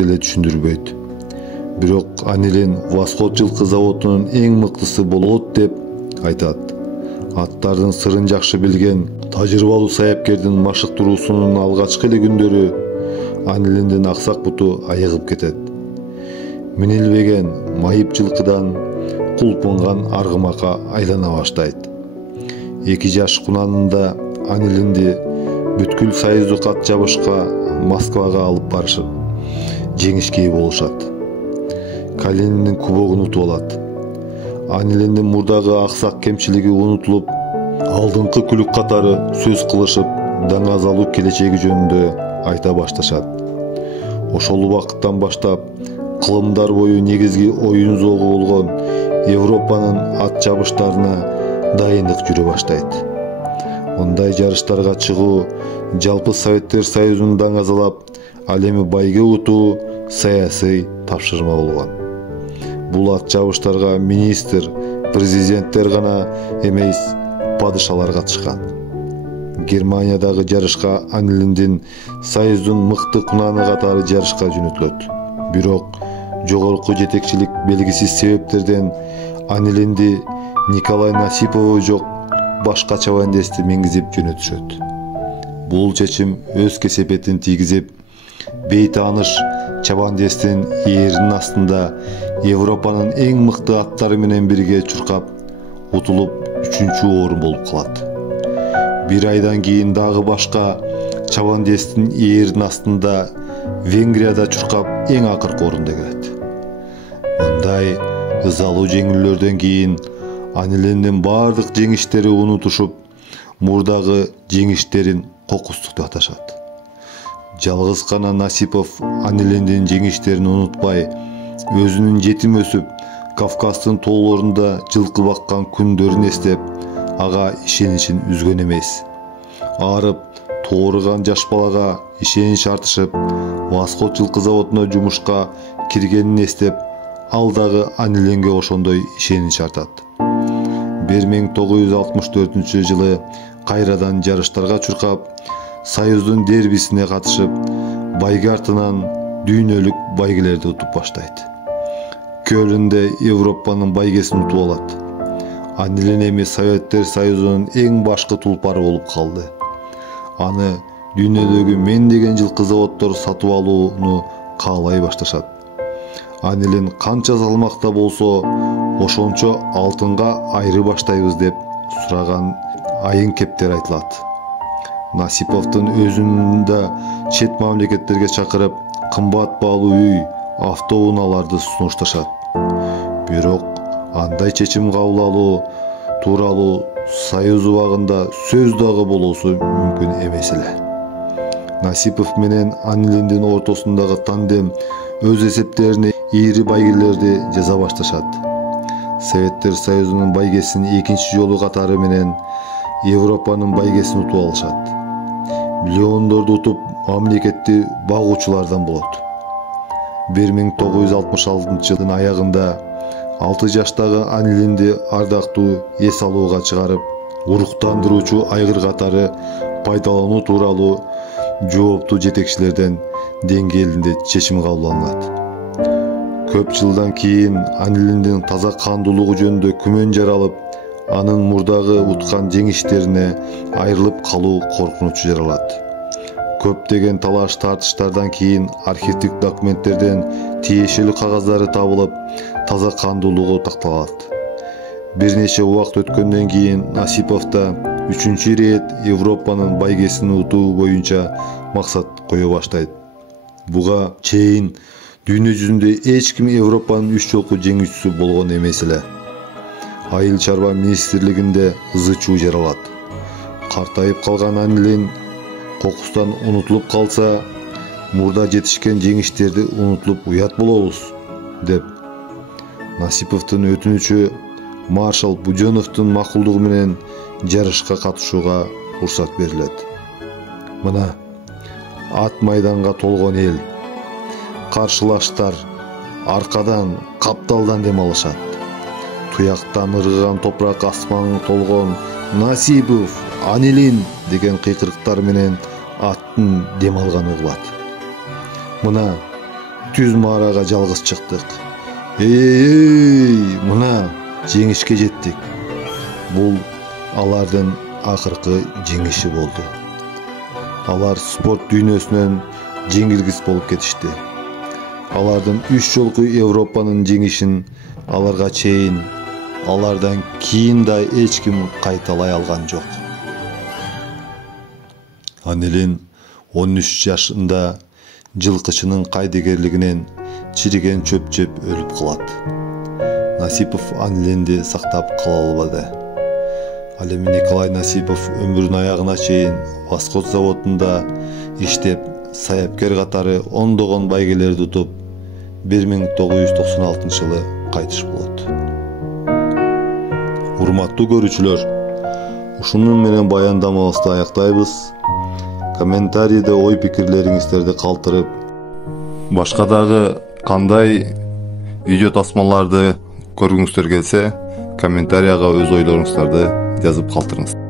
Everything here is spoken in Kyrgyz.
деле түшүндүрбөйт. Бирок Анилин Восход жылкы заводунун эң мыктысы болот деп айтат. Аттардын сырын жакшы билген тажрыйбалуу саяпкердин машыктыруусунун алгачкы эле күндөрү Анилиндин аксак буту айыгып кетет. Минилбеген майып жылкыдан кулпунган аргымакка айлана баштайт. 2 жаш кунанында Анилинди бүткүл Союздук ат жабышка Москвага алып барышып, жеңишке ээ болушат. Калининин кубогун утуп алат. Анилиндин мурдагы аксак кемчилиги унутулуп, алдыңкы күлүк катары сөз кылышып, даңазалуу келечеги жөнүндө айта башташат. Ошол убакыттан баштап кылымдар бою негизги оюн зоогу болгон Европанын ат жабыштарына дайындык жүрө баштайт. Мындай жарыштарга чыгуу жалпы Советтер Союзун даңазалап, ал эми байге утуу саясий тапшырма болгон. Бул ат жабыштарга министр, президенттер гана эмес, падышалар катышкан. Германиядагы жарышка Анилиндин Союздун мыкты кунаны катары жарышка жөнөтүлөт. Бирок жогорку жетекчилик белгисиз себептерден Анилинди Николай Насипову жок башка чабандести мингизип жөнөтүшөт. Бул чечим өз кесепетин тийгизип, бейтааныш чабандестин ээринин астында Европанын эң мыкты аттары менен бирге чуркап, утулуп 3-орун болуп калат. 1 айдан кийин дагы башка чабандестин ээринин астында Венгрияда чуркап эң акыркы орунда келет. Мындай ызалуу жеңилүүлөрдөн кийин Анилиндин бардык жеңиштери унутушуп, мурдагы жеңиштерин кокустук деп аташат. Жалгыз гана Насипов Анилиндин жеңиштерин унутпай, өзүнүн жетим өсүп, Кавказдын тоолорунда жылкы баккан күндөрүн эстеп, ага ишеничин үзгөн эмес. Арып, тооруган жаш балага ишенич артышып, Восход жылкы заводуна жумушка киргенин эстеп, ал дагы Анилинге ошондой ишенич артат. 1964 жылы кайрадан жарыштарга чуркап, Союздун дербисине катышып, байге артынан дүйнөлүк байгелерди утуп баштайт. Көлүндө Европанын байгесин утуп алат. Анилин эми Советтер Союзунун эң башкы тулпары болуп калды. Аны дүйнөдөгү меңдеген жылкы заводдор сатып алууну каалай башташат. Анилин канча салмакта болсо, ошончо алтынга айры баштайбыз деп сураган айын кептер айтылат. Насиповдун өзүн да чет мамлекеттерге чакырып, кымбат баалуу үй, автоунааларды сунушташат. Бирок андай чечим кабыл алуу тууралуу Союз убагында сөз дагы болуусу мүмкүн эмес эле. Насипов менен Анилиндин ортосундагы тандем өз эсептерине ийри байгелерди жаза башташат. Советтер Союзунун байгесин экинчи жолу катары менен Европанын байгесин утуп алышат. Миллиондорду утуп мамлекетти багуучулардан болот. 1966 жылдын аягында 6 жаштагы Анилинди ардактуу эс алууга чыгарып, уруктандыруучу айгыр катары пайдалануу тууралуу жооптуу жетекчилерден деңгээлинде чечим кабылданат. Көп жылдан кийин Анилиндин таза кандуулугу жөнүндө күмөн жаралып, анын мурдагы уткан жеңиштерине айрылып калуу коркунучу жаралат. Көптөгөн талаш тартыштардан кийин архивдик документтерден тиешелүү кагаздары табылып, таза кандуулугу такталат. Бир нече убакыт өткөндөн кийин Насиповда 3-чү ирет Европанын байгесин утуу боюнча максат кое баштайт. Буга чейин дүйнө жүзүндө эч ким Европанын 3 жолку жеңүүчүсү болгон эмес эле. Айыл чарба министрлигинде ызы-чуу жаралат. Картайып калган Анилин кокустан унутулуп калса, мурда жетишкен жеңиштерди унутулуп уят болобуз, деп. Насиповдун өтүнүчү маршал Будёновдун макулдугу менен жарышка катышууга уруксат берилет. Мына ат майданга толгон эл, каршылаштар аркадан, капталдан дем алышат. Туяктан ыргыган топурак асманга толгон Насипов, Анилин деген кыйкырыктар менен аттын дем алганы угулат. Мына түз маарага жалгыз чыктык. Эй, мына жеңишке жеттик. Бул алардын акыркы жеңиши болду. Алар спорт дүйнөсүнөн жеңилгис болуп кетишти. Алардын 3 жолку Европанын жеңишин аларга чейин, алардан кийин да эч ким кайталай алган жок. Анилин 13 жашында жылкычынын кайдыгерлигинен чириген чөп жеп өлүп калат. Насипов Анилинди сактап кала албады. Ал эми Николай Насипов өмүрүнүн аягына чейин Восход заводунда иштеп, саяпкер катары ондогон байгелерди утуп, 1996 жылы кайтыш болот. Урматтуу көрүүчүлөр, ушунун менен баяндамабызды аяктайбыз. Комментарийде ой пикирлериңиздерди калтырып, башка дагы кандай видео тасмаларды көргүңүздөр келсе, комментарияга өз ойлоруңуздарды жазып калтырыңыз.